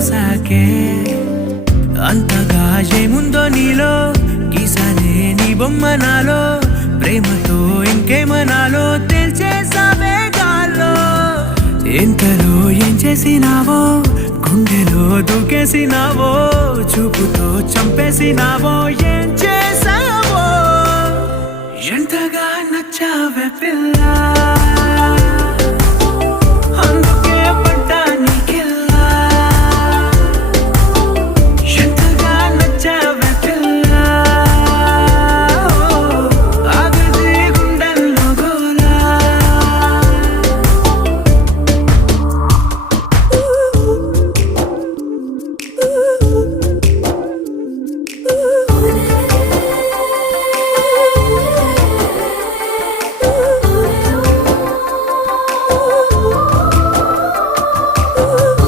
చూసాకే అంతగా ఏముందో నీలో గీసానే నీ బొమ్మ నాలో ప్రేమతో ఇంకేమనాలో తెలిచేసావే గాల్లో ఎంతలో ఏం చేసినావో గుండెలో దూకేసినావో చూపుతో చంపేసినావో ఏం చేసావో ఎంతగా నచ్చావే పిల్ల